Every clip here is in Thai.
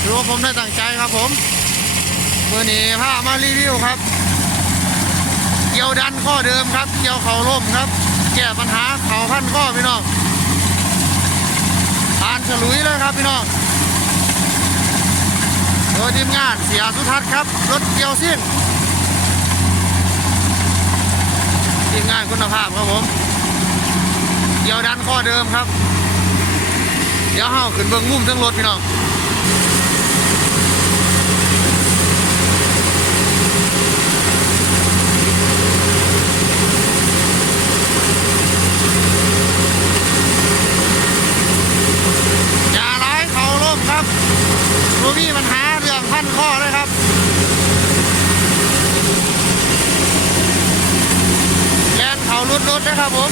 ถือว่าผมได้ตั้งใจครับผมเมื่อนี้พามารีวิวครับเกี่ยวดันข้อเดิมครับเกี่ยวเข่าล่มครับ แก้ปัญหาเข่าพันข้อพี่น้องผ่านฉลุยเลยครับพี่น้องโดยทีมงานเสียสุทัศน์ครับรถเกี่ยวซิ่งทีมงานคุณภาพครับผมเกี่ยวดันข้อเดิมครับเดี๋ยวเฮาขึ้นเบิ่งมุมทั้งรถพี่น้อง อย่าร้ายเขาล่มครับ รู้มีปันหาเรื่องพันข้อเลยครับแลนเขาลุดลุดนะครับผม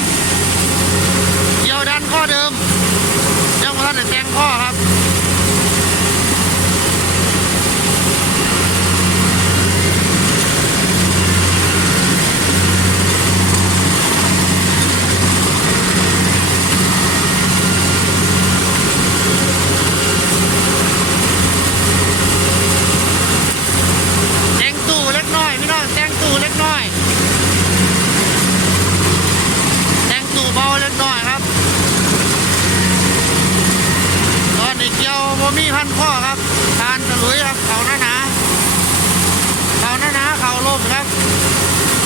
เกี่ยวดันข้อเดิมยังไม่ทันได้แต่งข้อครับ แต่งตู้เล็กน้อยพี่น้องแต่งตู้เล็กน้อย แต่งตู้เบาเล็กน้อยครับ ตอนนี้เกี่ยว บ่มีพันข้อครับทานตะลุยครับเขาหนาหนาเขาหนาหนาเขาล่มครับ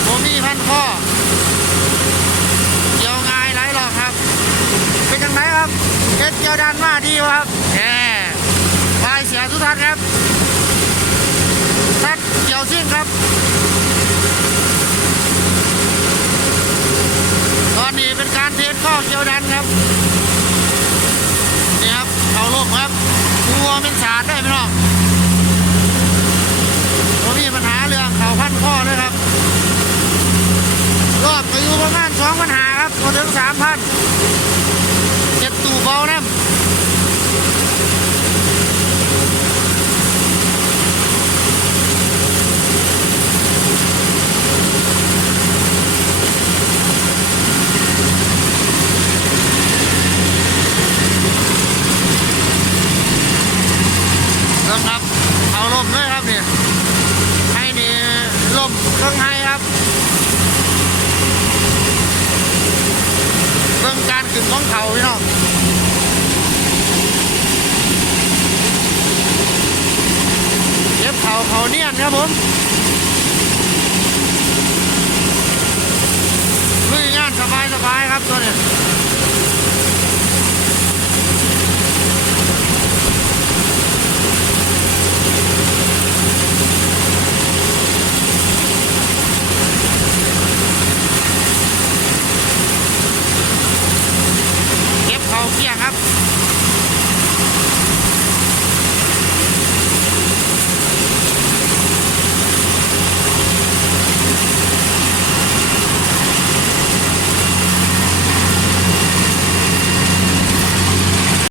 บ่มีพันข้อเกี่ยวง่ายไรหรอกครับ เป็นจังไงครับเฮ็ดเกี่ยวดันมาดีวะครับแหมปลายเสียทุกท่านครับทัดเกี่ยวซิ่งครับตอนนี้เป็นการเทสข้อเกี่ยวดันครับนี่ครับเขาลมครับ ตัวเป็นสารได้ไหมน้องผมมีปัญหาเรื่องเขาพันข้อด้วยครับ รอบก็อยู่ประมาณสองปัญหาครับคนถึงสามพันเจ็ดตู่เบานะ เริ่มครับ เอาลมเลยครับเนี่ยให้นี่ลมเครื่องให้ครับเรื่องการขึ้นของเขาพี่น้องเย็บเขาเขาเนียนครับผมลุยงานสบายสบายครับตัวเนี้